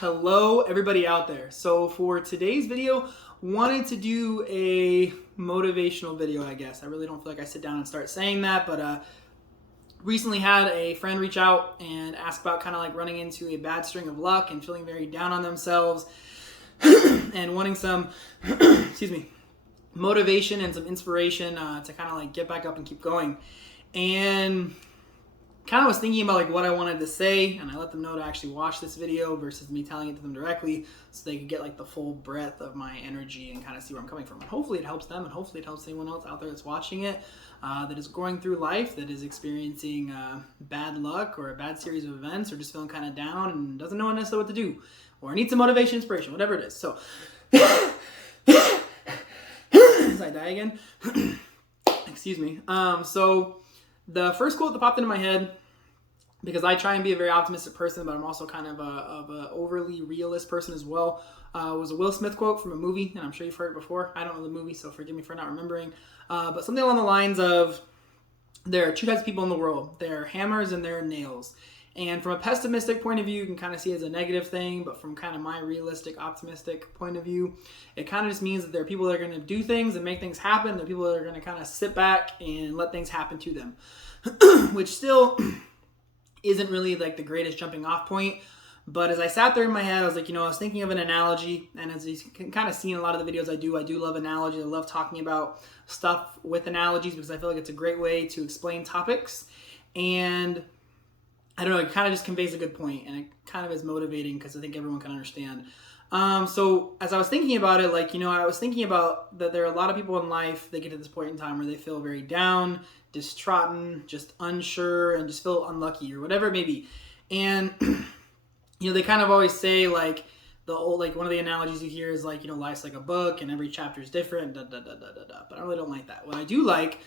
Hello everybody out there. So for today's video, wanted to do a motivational video, I guess. I really don't feel like I sit down and start saying that, but recently had a friend reach out and ask about kind of like running into a bad string of luck and feeling very down on themselves and wanting some, excuse me, motivation and some inspiration to kind of like get back up and keep going. And kind of was thinking about like what I wanted to say, and I let them know to actually watch this video versus me telling it to them directly, so they could get like the full breadth of my energy and kind of see where I'm coming from. And hopefully it helps them, and hopefully it helps anyone else out there that's watching it, that is going through life, that is experiencing bad luck or a bad series of events, or just feeling kind of down and doesn't know necessarily what to do, or needs some motivation, inspiration, whatever it is. So, as I die again, excuse me. So the first quote that popped into my head, because I try and be a very optimistic person, but I'm also kind of a overly realist person as well, was a Will Smith quote from a movie, and I'm sure you've heard it before. I don't know the movie, so forgive me for not remembering. But something along the lines of, there are two types of people in the world. There are hammers and there are nails. And from a pessimistic point of view, you can kind of see it as a negative thing, but from kind of my realistic, optimistic point of view, it kind of just means that there are people that are going to do things and make things happen. There are people that are going to kind of sit back and let things happen to them, which still isn't really like the greatest jumping off point. But as I sat there in my head, I was like, I was thinking of an analogy, and as you can kind of see in a lot of the videos I do love analogies. I love talking about stuff with analogies because I feel like it's a great way to explain topics. And I don't know, it kind of just conveys a good point, and it kind of is motivating because I think everyone can understand. So as I was thinking about it, I was thinking about that there are a lot of people in life that get to this point in time where they feel very down, distrodden, just unsure, and just feel unlucky or whatever it may be. And, they kind of always say one of the analogies you hear is life's like a book and every chapter is different, but I really don't like that. What I do like,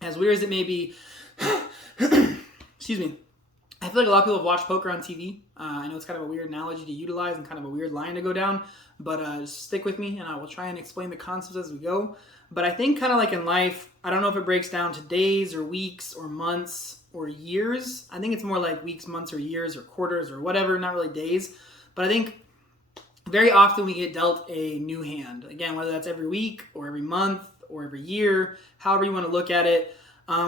as weird as it may be, excuse me, I feel like a lot of people have watched poker on TV. I know it's kind of a weird analogy to utilize and kind of a weird line to go down, but just stick with me and I will try and explain the concepts as we go. But I think kind of like in life, I don't know if it breaks down to days or weeks or months or years. I think it's more like weeks, months, or years, or quarters, or whatever, not really days. But I think very often we get dealt a new hand. Again, whether that's every week or every month or every year, however you want to look at it,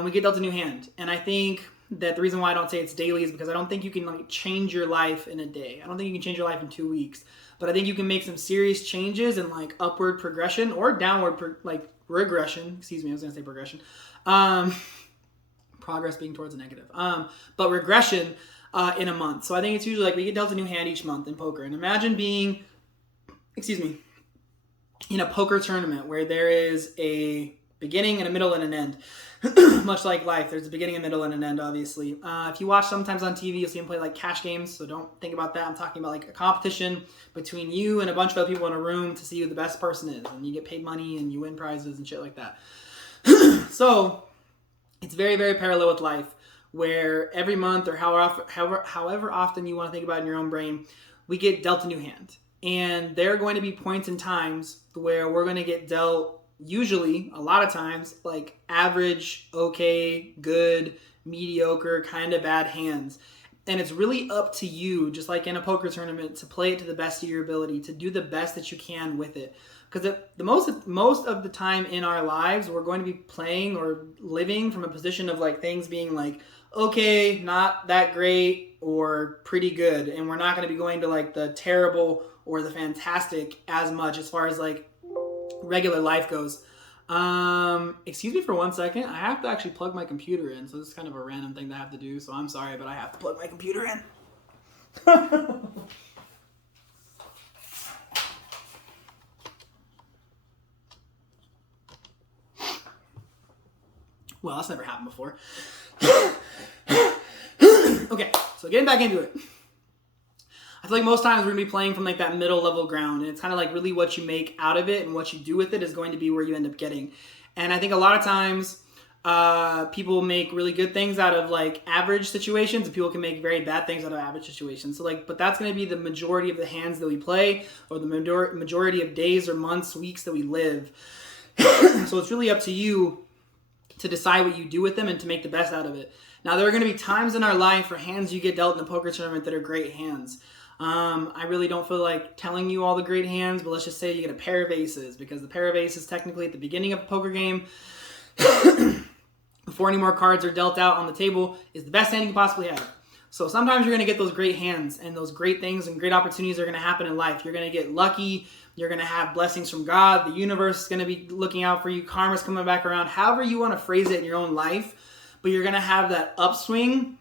we get dealt a new hand. And I think that the reason why I don't say it's daily is because I don't think you can change your life in a day. I don't think you can change your life in 2 weeks. But I think you can make some serious changes in upward progression or downward regression. Excuse me, I was going to say progression. Progress being towards a negative. But regression in a month. So I think it's usually we get dealt a new hand each month in poker. And imagine being, in a poker tournament where there is a beginning and a middle and an end. Much like life, there's a beginning, a middle, and an end, obviously. If you watch sometimes on TV, you'll see them play cash games, so don't think about that. I'm talking about a competition between you and a bunch of other people in a room to see who the best person is, and you get paid money and you win prizes and shit like that. So it's very, very parallel with life, where every month or however often you want to think about it in your own brain, we get dealt a new hand. And there are going to be points and times where we're going to get dealt, usually, a lot of times, average, okay, good, mediocre, kind of bad hands. And it's really up to you, just like in a poker tournament, to play it to the best of your ability, to do the best that you can with it. Because the most of the time in our lives, we're going to be playing or living from a position of things being okay, not that great, or pretty good. And we're not going to be going to the terrible or the fantastic as much as far as regular life goes. Excuse me for 1 second. I have to actually plug my computer in, so this is kind of a random thing to have to do, so I'm sorry, but I have to plug my computer in. Well, that's never happened before. Okay, so getting back into it. I feel like most times we're going to be playing from that middle level ground, and it's kind of really what you make out of it and what you do with it is going to be where you end up getting. And I think a lot of times people make really good things out of average situations, and people can make very bad things out of average situations. So but that's going to be the majority of the hands that we play, or the majority of days or months, weeks that we live. So it's really up to you to decide what you do with them and to make the best out of it. Now, there are going to be times in our life or hands you get dealt in the poker tournament that are great hands. I really don't feel like telling you all the great hands, but let's just say you get a pair of aces, because the pair of aces technically at the beginning of a poker game, before any more cards are dealt out on the table, is the best hand you can possibly have. So sometimes you're going to get those great hands, and those great things and great opportunities are going to happen in life. You're going to get lucky. You're going to have blessings from God. The universe is going to be looking out for you. Karma's coming back around. However you want to phrase it in your own life, but you're going to have that upswing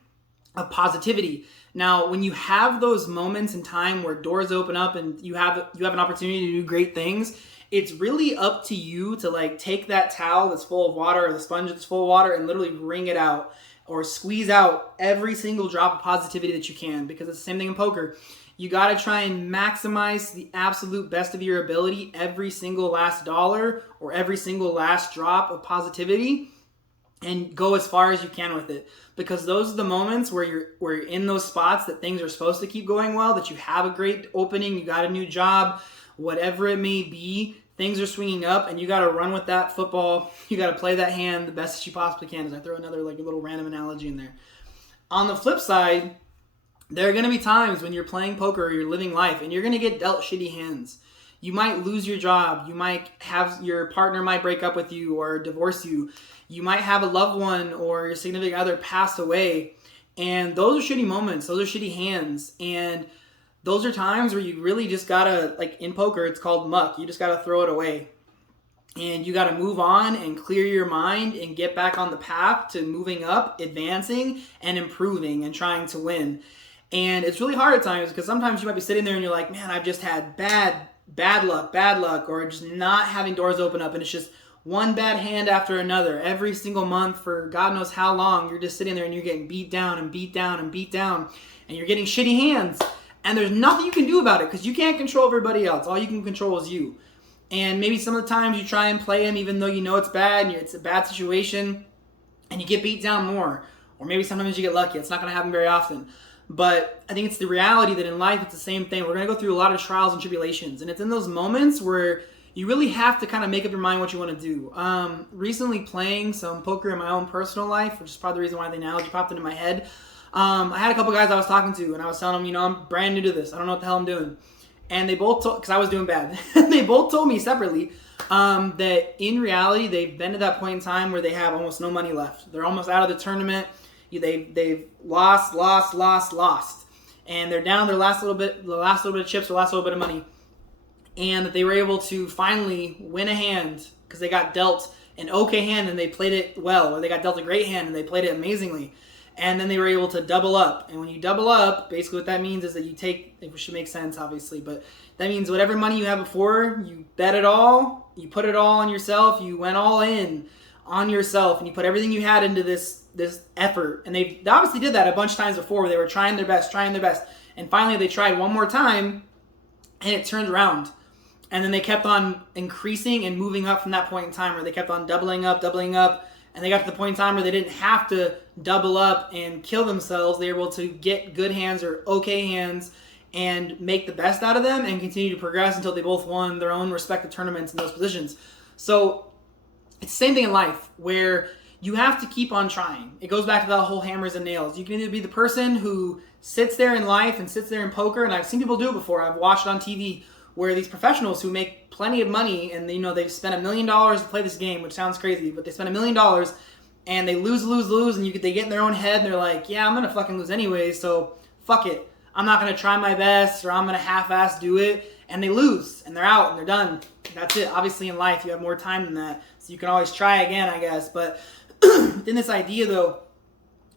of positivity. Now, when you have those moments in time where doors open up and you have an opportunity to do great things, it's really up to you to like take that towel that's full of water or the sponge that's full of water and literally wring it out or squeeze out every single drop of positivity that you can, because it's the same thing in poker. You got to try and maximize the absolute best of your ability every single last dollar or every single last drop of positivity, and go as far as you can with it, because those are the moments where you're in those spots that things are supposed to keep going well, that you have a great opening, you got a new job, whatever it may be, things are swinging up, and you got to run with that football. You got to play that hand the best that you possibly can. As I throw another like a little random analogy in there. On the flip side, there are going to be times when you're playing poker or you're living life and you're going to get dealt shitty hands. You might lose your job. You might have your partner might break up with you or divorce you. You might have a loved one or your significant other pass away. And those are shitty moments. Those are shitty hands. And those are times where you really just gotta, like in poker, it's called muck. You just gotta throw it away. And you gotta move on and clear your mind and get back on the path to moving up, advancing, and improving and trying to win. And it's really hard at times, because sometimes you might be sitting there and you're like, man, I've just had bad luck, or just not having doors open up, and it's just one bad hand after another every single month for God knows how long. You're just sitting there and you're getting beat down and beat down and beat down, and you're getting shitty hands, and there's nothing you can do about it, because you can't control everybody else. All you can control is you. And maybe some of the times you try and play them even though you know it's bad and it's a bad situation, and you get beat down more. Or maybe sometimes you get lucky. It's not going to happen very often. But I think it's the reality that in life it's the same thing. We're going to go through a lot of trials and tribulations, and it's in those moments where you really have to kind of make up your mind what you want to do. Recently playing some poker in my own personal life, which is probably the reason why the analogy popped into my head. I had a couple guys I was talking to, and I was telling them, I'm brand new to this. I don't know what the hell I'm doing. And they both told, because I was doing bad, they both told me separately that in reality they've been to that point in time where they have almost no money left. They're almost out of the tournament. They've lost, and they're down their last little bit of chips, or last little bit of money, and that they were able to finally win a hand because they got dealt an okay hand and they played it well, or they got dealt a great hand and they played it amazingly, and then they were able to double up. And when you double up, basically what that means is that you take, it should make sense obviously, but that means whatever money you had before, you bet it all, you put it all on yourself, you went all in on yourself, and you put everything you had into this effort. And they obviously did that a bunch of times before, where they were trying their best, and finally they tried one more time and it turned around. And then they kept on increasing and moving up from that point in time, where they kept on doubling up, and they got to the point in time where they didn't have to double up and kill themselves. They were able to get good hands or okay hands and make the best out of them and continue to progress until they both won their own respective tournaments in those positions. So it's the same thing in life, where you have to keep on trying. It goes back to that whole hammers and nails. You can either be the person who sits there in life and sits there in poker, and I've seen people do it before. I've watched it on TV, where these professionals who make plenty of money, and they've spent $1 million to play this game, which sounds crazy, but they spend $1 million and they lose, and they get in their own head and they're like, yeah, I'm gonna fucking lose anyway, so fuck it. I'm not gonna try my best, or I'm gonna half-ass do it, and they lose and they're out and they're done. That's it. Obviously in life you have more time than that, so you can always try again, I guess. But within this idea though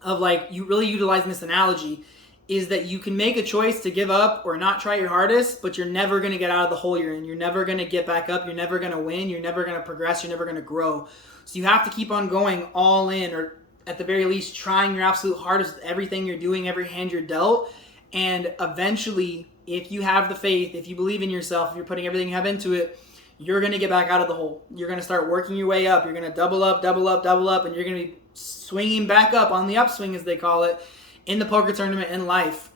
of like you really utilizing this analogy, is that you can make a choice to give up or not try your hardest, but you're never going to get out of the hole you're in. You're never going to get back up. You're never going to win. You're never going to progress. You're never going to grow. So you have to keep on going all in, or at the very least trying your absolute hardest with everything you're doing, every hand you're dealt. And eventually, if you have the faith, if you believe in yourself, if you're putting everything you have into it, you're going to get back out of the hole. You're going to start working your way up. You're going to double up, and you're going to be swinging back up on the upswing, as they call it, in the poker tournament, in life.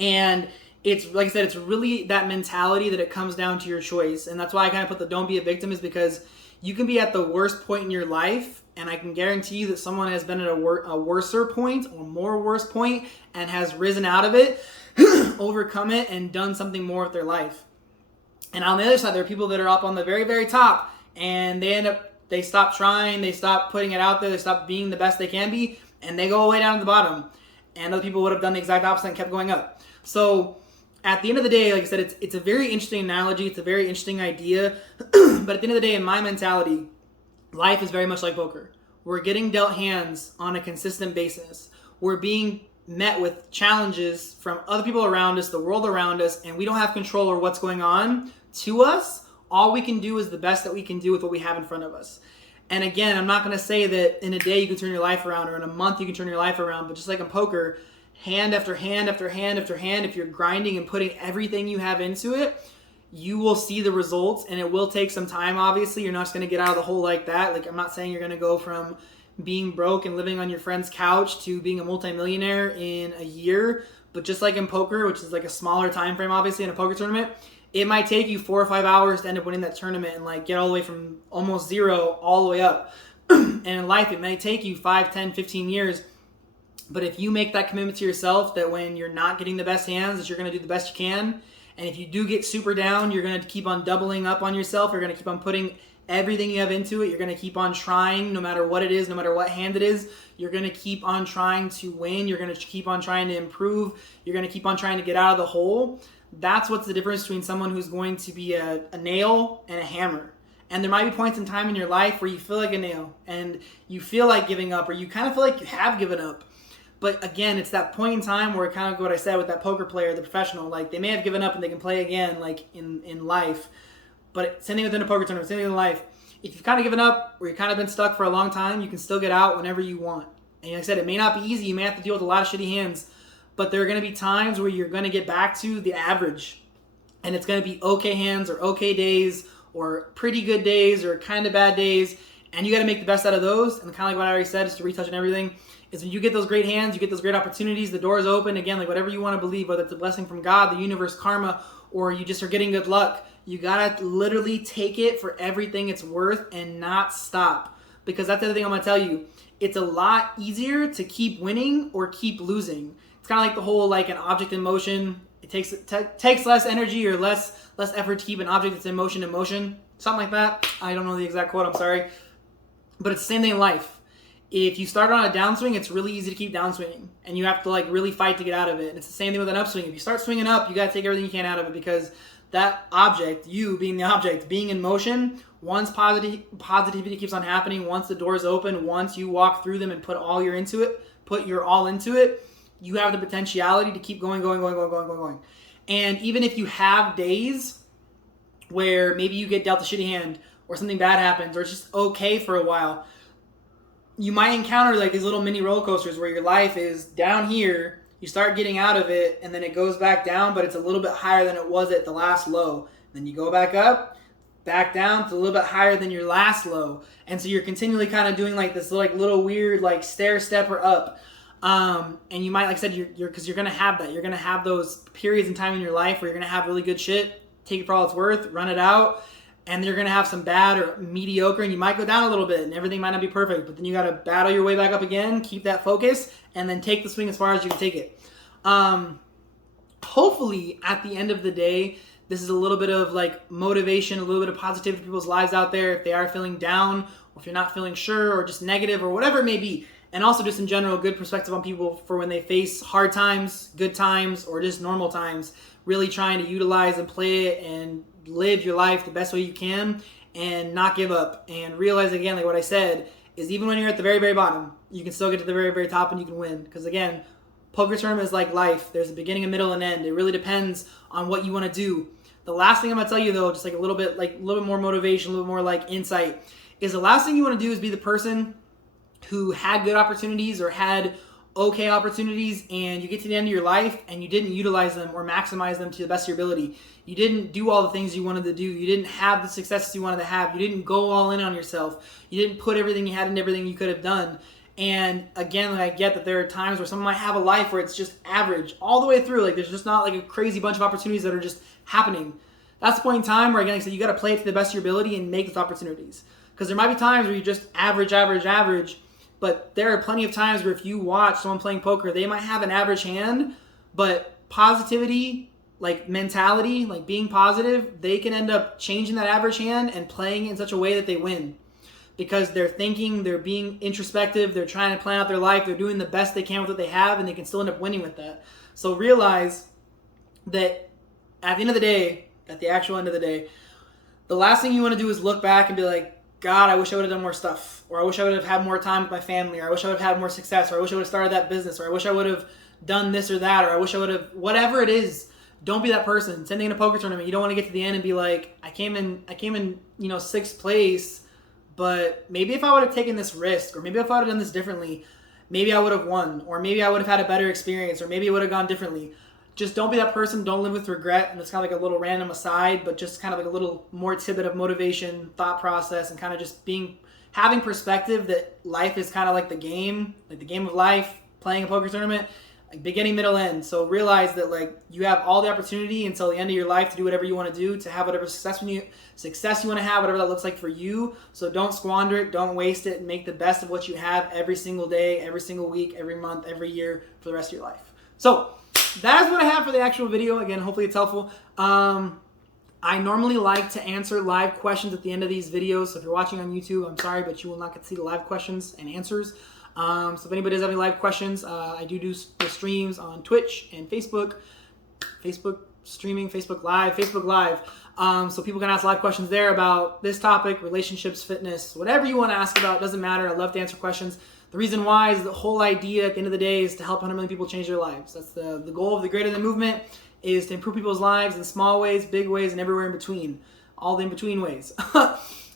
And it's, like I said, it's really that mentality that it comes down to your choice. And that's why I kind of put the don't be a victim, is because you can be at the worst point in your life And I can guarantee you that someone has been at a worser point or more worse point and has risen out of it, overcome it, and done something more with their life. And on the other side, there are people that are up on the very, very top, and they stop trying, they stop putting it out there, they stop being the best they can be, and they go way down to the bottom. And other people would have done the exact opposite and kept going up. So at the end of the day, like I said, it's a very interesting analogy. It's a very interesting idea. But at the end of the day, in my mentality, life is very much like poker. We're getting dealt hands on a consistent basis. We're being met with challenges from other people around us, the world around us, and we don't have control over what's going on to us. All we can do is the best that we can do with what we have in front of us. And again, I'm not going to say that in a day you can turn your life around, or in a month you can turn your life around, but just like in poker, hand after hand after hand after hand, if you're grinding and putting everything you have into it, you will see the results, and it will take some time, obviously. You're not just going to get out of the hole like that. Like, I'm not saying you're going to go from being broke and living on your friend's couch to being a multimillionaire in a year, but just like in poker, which is like a smaller time frame, obviously, in a poker tournament, it might take you 4 or 5 hours to end up winning that tournament and like get all the way from almost zero all the way up. And in life, it may take you 5, 10, 15 years. But if you make that commitment to yourself that when you're not getting the best hands, that you're going to do the best you can. And if you do get super down, you're going to keep on doubling up on yourself. You're going to keep on putting everything you have into it. You're going to keep on trying no matter what it is, no matter what hand it is. You're going to keep on trying to win. You're going to keep on trying to improve. You're going to keep on trying to get out of the hole. That's what's the difference between someone who's going to be a nail and a hammer. And there might be points in time in your life where you feel like a nail and you feel like giving up, or you kind of feel like you have given up. But again, it's that point in time where kind of what I said with that poker player, the professional, like they may have given up and they can play again, like in life. But same thing within a poker tournament, same thing in life. If you've kind of given up or you've kind of been stuck for a long time, you can still get out whenever you want. And like I said, it may not be easy. You may have to deal with a lot of shitty hands. But there are going to be times where you're going to get back to the average. And it's going to be okay hands or okay days or pretty good days or kind of bad days. And you got to make the best out of those. And kind of like what I already said, just to retouch on everything, is when you get those great hands, you get those great opportunities, the doors open. Again, like whatever you want to believe, whether it's a blessing from God, the universe, karma, or you just are getting good luck, you got to literally take it for everything it's worth and not stop. Because that's the other thing I'm going to tell you. It's a lot easier to keep winning or keep losing. It's kind of like the whole, like an object in motion. It takes less energy or less effort to keep an object that's in motion. Something like that. I don't know the exact quote, I'm sorry. But it's the same thing in life. If you start on a downswing, it's really easy to keep downswinging. And you have to like really fight to get out of it. And it's the same thing with an upswing. If you start swinging up, you got to take everything you can out of it, because that object, you being the object, being in motion, once positivity keeps on happening, once the doors open, once you walk through them and put your all into it, you have the potentiality to keep going. And even if you have days where maybe you get dealt a shitty hand or something bad happens or it's just okay for a while, you might encounter like these little mini roller coasters where your life is down here, you start getting out of it, and then it goes back down, but it's a little bit higher than it was at the last low. Then you go back up, back down to a little bit higher than your last low. And so you're continually kind of doing like this like little weird like stair stepper up. And you might, like I said, because you're going to have that. You're going to have those periods in time in your life where you're going to have really good shit, take it for all it's worth, run it out, and you're going to have some bad or mediocre, and you might go down a little bit, and everything might not be perfect, but then you got to battle your way back up again, keep that focus, and then take the swing as far as you can take it. Hopefully, at the end of the day, this is a little bit of like motivation, a little bit of positivity to people's lives out there if they are feeling down, or if you're not feeling sure, or just negative, or whatever it may be. And also just in general, good perspective on people for when they face hard times, good times, or just normal times. Really trying to utilize and play it and live your life the best way you can and not give up. And realize, again, like what I said, is even when you're at the very, very bottom, you can still get to the very, very top and you can win. Because again, poker tournament is like life. There's a beginning, a middle, and end. It really depends on what you want to do. The last thing I'm going to tell you, though, just like a little bit more motivation, a little more like insight, is the last thing you want to do is be the person who had good opportunities or had okay opportunities, and you get to the end of your life and you didn't utilize them or maximize them to the best of your ability. You didn't do all the things you wanted to do. You didn't have the successes you wanted to have. You didn't go all in on yourself. You didn't put everything you had into everything you could have done. And again, like I get that there are times where someone might have a life where it's just average all the way through. Like there's just not like a crazy bunch of opportunities that are just happening. That's the point in time where, again, like I said, you got to play it to the best of your ability and make those opportunities. Because there might be times where you just average, but there are plenty of times where if you watch someone playing poker, they might have an average hand, but positivity, like mentality, like being positive, they can end up changing that average hand and playing it in such a way that they win. Because they're thinking, they're being introspective, they're trying to plan out their life, they're doing the best they can with what they have, and they can still end up winning with that. So realize that at the end of the day, at the actual end of the day, the last thing you want to do is look back and be like, God, I wish I would have done more stuff, or I wish I would have had more time with my family, or I wish I would have had more success, or I wish I would have started that business, or I wish I would have done this or that, or I wish I would have, whatever it is. Don't be that person. Sending in a poker tournament, you don't want to get to the end and be like, I came in, 6th place, but maybe if I would have taken this risk, or maybe if I would have done this differently, maybe I would have won, or maybe I would have had a better experience, or maybe it would have gone differently. Just don't be that person. Don't live with regret. And it's kind of like a little random aside, but just kind of like a little more tidbit of motivation, thought process, and kind of just having perspective that life is kind of like the game of life, playing a poker tournament, like beginning, middle, end. So realize that like you have all the opportunity until the end of your life to do whatever you want to do, to have whatever success you want to have, whatever that looks like for you. So don't squander it, don't waste it, and make the best of what you have every single day, every single week, every month, every year for the rest of your life. So that is what I have for the actual video. Again, hopefully it's helpful. I normally like to answer live questions at the end of these videos. So if you're watching on YouTube, I'm sorry, but you will not get to see the live questions and answers. So if anybody does have any live questions, I do the streams on Twitch and Facebook streaming, Facebook Live. So people can ask live questions there about this topic, relationships, fitness, whatever you want to ask about. It doesn't matter. I love to answer questions. The reason why is the whole idea at the end of the day is to help 100 million people change their lives. That's the goal of the Greater Than movement, is to improve people's lives in small ways, big ways, and everywhere in between. All the in-between ways.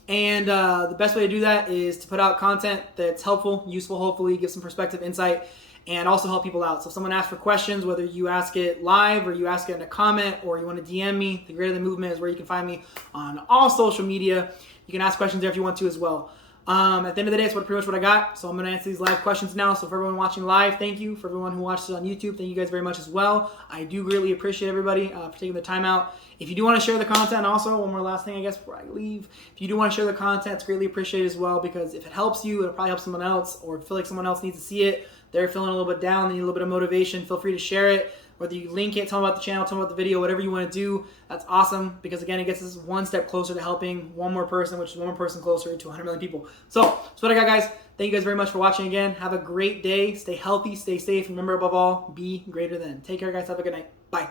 And the best way to do that is to put out content that's helpful, useful, hopefully, give some perspective, insight, and also help people out. So if someone asks for questions, whether you ask it live or you ask it in a comment or you want to DM me, the Greater Than Movement is where you can find me on all social media. You can ask questions there if you want to as well. At the end of the day, it's pretty much what I got. So I'm going to answer these live questions now. So for everyone watching live, thank you. For everyone who watches it on YouTube, thank you guys very much as well. I do greatly appreciate everybody for taking the time out. If you do want to share the content, also, one more last thing, I guess, before I leave. If you do want to share the content, it's greatly appreciated as well, because if it helps you, it'll probably help someone else, or feel like someone else needs to see it, they're feeling a little bit down, they need a little bit of motivation, feel free to share it. Whether you link it, tell them about the channel, tell them about the video, whatever you want to do, that's awesome, because again, it gets us one step closer to helping one more person, which is one more person closer to 100 million people. So that's what I got, guys. Thank you guys very much for watching again. Have a great day. Stay healthy, stay safe. Remember, above all, be greater than. Take care, guys. Have a good night. Bye.